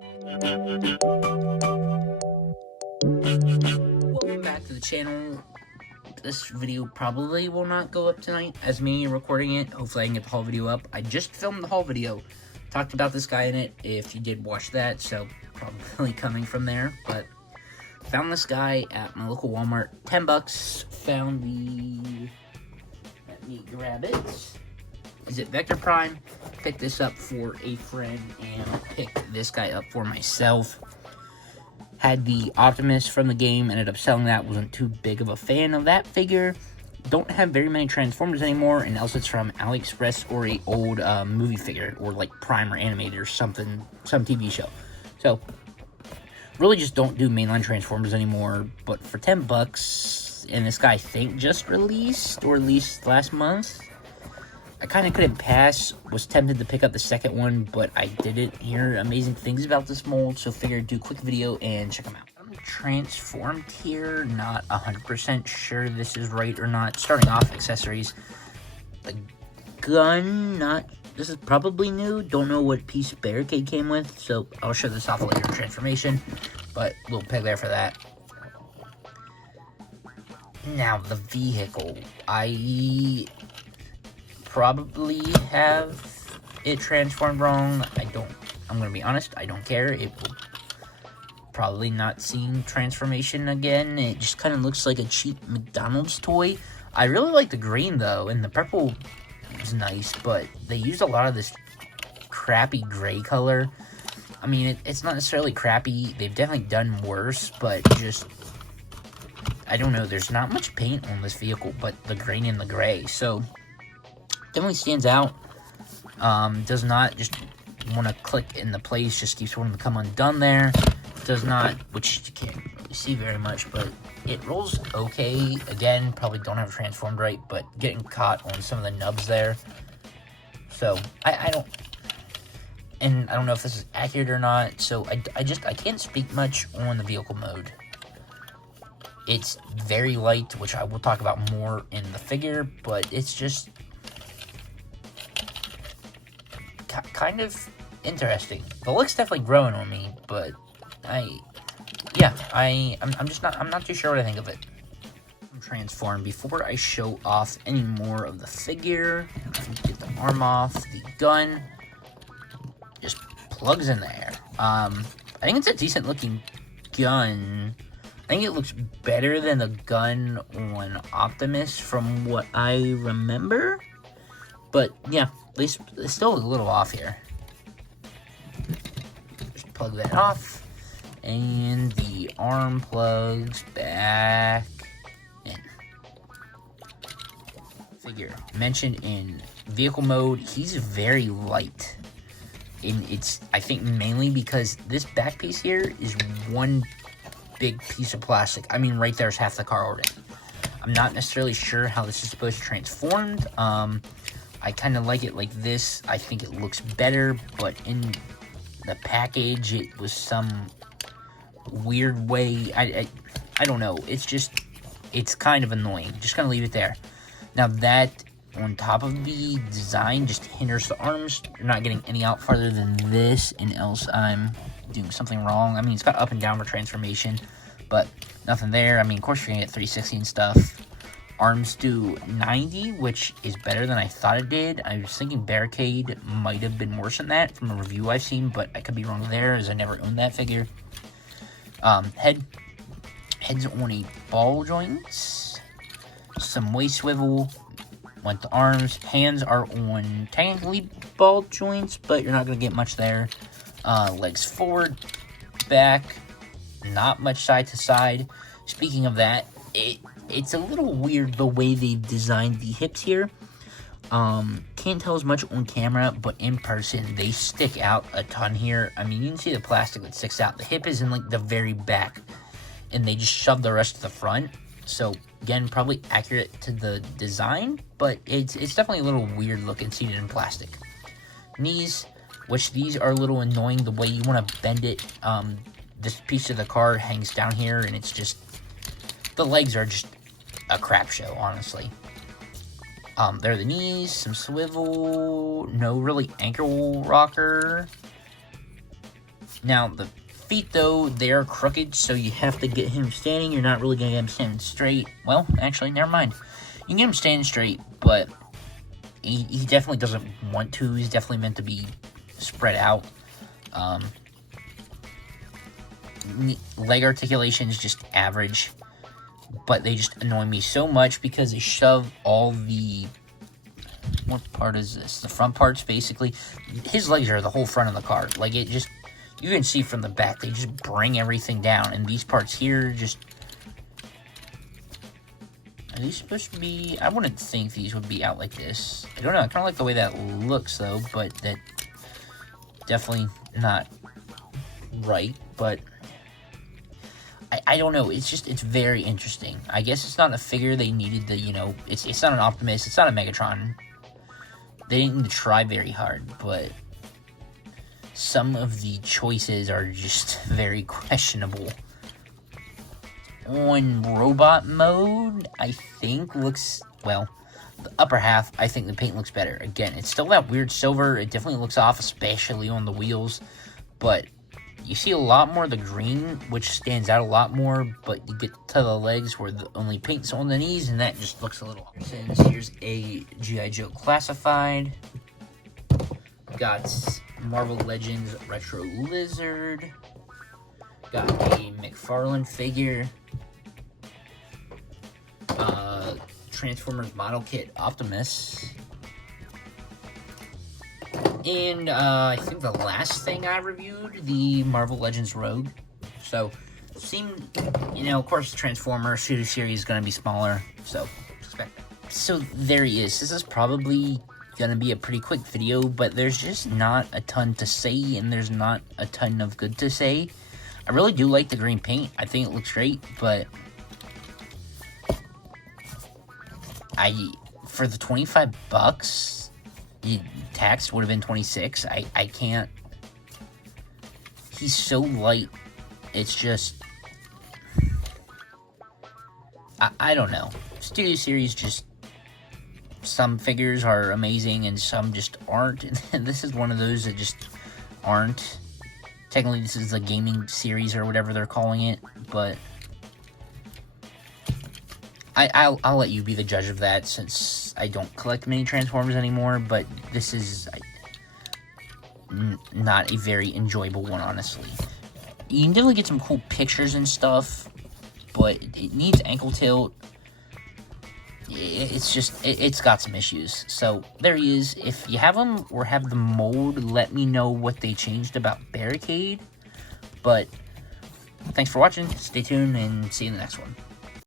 Welcome back to the channel. This video probably will not go up tonight as me recording it. Hopefully I can get the whole video up. I just filmed the whole video. Talked about this guy in it if you did watch that, so probably coming from there. But found this guy at my local Walmart. 10 bucks. Found the... Let me grab it. Is it Vector Prime? Picked this up for a friend and picked this guy up for myself. Had the Optimus from the game, ended up selling that, wasn't too big of a fan of that figure. Don't have very many Transformers anymore, and else it's from AliExpress or a old movie figure, or like Prime or Animated or something, some TV show. So, really just don't do mainline Transformers anymore, but for 10 bucks, and this guy I think just released, or released last month, I kind of couldn't pass. Was tempted to pick up the second one, but I didn't hear amazing things about this mold, so figured do a quick video and check them out. I'm transformed here, not 100% sure this is right or not. Starting off, accessories. The gun, this is probably new. Don't know what piece barricade came with, so I'll show this off later in transformation, but little peg there for that. Now, the vehicle. I probably have it transformed wrong. I'm gonna be honest, I don't care. It will probably not see transformation again. It just kind of looks like a cheap McDonald's toy. I really like the green though, and the purple is nice, but they used a lot of this crappy gray color. I mean, it's not necessarily crappy. They've definitely done worse, but just, I don't know, there's not much paint on this vehicle, but the green and the gray, so definitely stands out. Does not just want to click in the place, just keeps wanting to come undone there. Does not, which you can't really see very much, but it rolls okay. Again, probably don't have it transformed right, but getting caught on some of the nubs there. So, I don't know if this is accurate or not, so I can't speak much on the vehicle mode. It's very light, which I will talk about more in the figure, but it's just kind of interesting. The look's definitely growing on me, but I'm not too sure what I think of it. Transform. Before I show off any more of the figure, get the arm off, the gun just plugs in there. I think it's a decent looking gun. I think it looks better than the gun on Optimus from what I remember. But yeah, at least it's still a little off here. Just plug that off. And the arm plugs back in. Figure. Mentioned in vehicle mode, he's very light. And it's, I think, mainly because this back piece here is one big piece of plastic. I mean, right there's half the car already. I'm not necessarily sure how this is supposed to transform. I kind of like it like this. I think it looks better, but in the package, it was some weird way. I don't know. It's kind of annoying. Just gonna leave it there. Now that on top of the design just hinders the arms. You're not getting any out farther than this, and else I'm doing something wrong. I mean, it's got up and down for transformation, but nothing there. I mean, of course, you're gonna get 360 and stuff. Arms do 90, which is better than I thought it did. I was thinking Barricade might have been worse than that from a review I've seen, but I could be wrong there, as I never owned that figure. Head's on a ball joints, some waist swivel, went to arms. Hands are on technically ball joints, but you're not going to get much there. Legs forward, back, not much side to side. Speaking of that, it's a little weird the way they've designed the hips here. Can't tell as much on camera, but in person, they stick out a ton here. I mean, you can see the plastic that sticks out. The hip is in, like, the very back, and they just shove the rest to the front. So, again, probably accurate to the design, but it's definitely a little weird looking seated in plastic. Knees, which these are a little annoying the way you want to bend it. This piece of the car hangs down here, and it's just, the legs are just a crap show, honestly. There are the knees, some swivel, no really ankle rocker. Now, the feet, though, they're crooked, so you have to get him standing. You're not really going to get him standing straight. Well, actually, never mind. You can get him standing straight, but he definitely doesn't want to. He's definitely meant to be spread out. Leg articulation is just average, but they just annoy me so much because they shove all the... What part is this? The front parts, basically. His legs are the whole front of the car. Like, it just... You can see from the back, they just bring everything down. And these parts here just... Are these supposed to be... I wouldn't think these would be out like this. I don't know. I kind of like the way that looks, though. But that... Definitely not right. But... I don't know. It's just... It's very interesting. I guess it's not a figure they needed to, you know... It's not an Optimus. It's not a Megatron. They didn't need to try very hard, but... Some of the choices are just very questionable. On robot mode, I think looks, well, the upper half, I think the paint looks better. Again, it's still that weird silver. It definitely looks off, especially on the wheels. But you see a lot more of the green, which stands out a lot more. But you get to the legs where the only paint's on the knees, and that just looks a little off. Since here's a G.I. Joe Classified. Got Marvel Legends Retro Lizard. Got a McFarlane figure. Transformers Model Kit Optimus. And I think the last thing I reviewed, the Marvel Legends Rogue. So, seemed, you know, of course, Transformer Studio Series is going to be smaller. So, expect that. So, there he is. This is probably gonna be a pretty quick video, but there's just not a ton to say, and there's not a ton of good to say. I really do like the green paint. I think it looks great, but for the 25 bucks, tax would have been 26. I can't. He's so light. It's just, I don't know. Studio Series just, some figures are amazing and some just aren't. And this is one of those that just aren't. Technically, this is a gaming series or whatever they're calling it, but I'll let you be the judge of that, since I don't collect many Transformers anymore. But this is not a very enjoyable one, honestly. You can definitely get some cool pictures and stuff, but it needs ankle tilt. It's just, it's got some issues. So, there he is. If you have him or have the mold, let me know what they changed about Barricade. But, thanks for watching. Stay tuned and see you in the next one.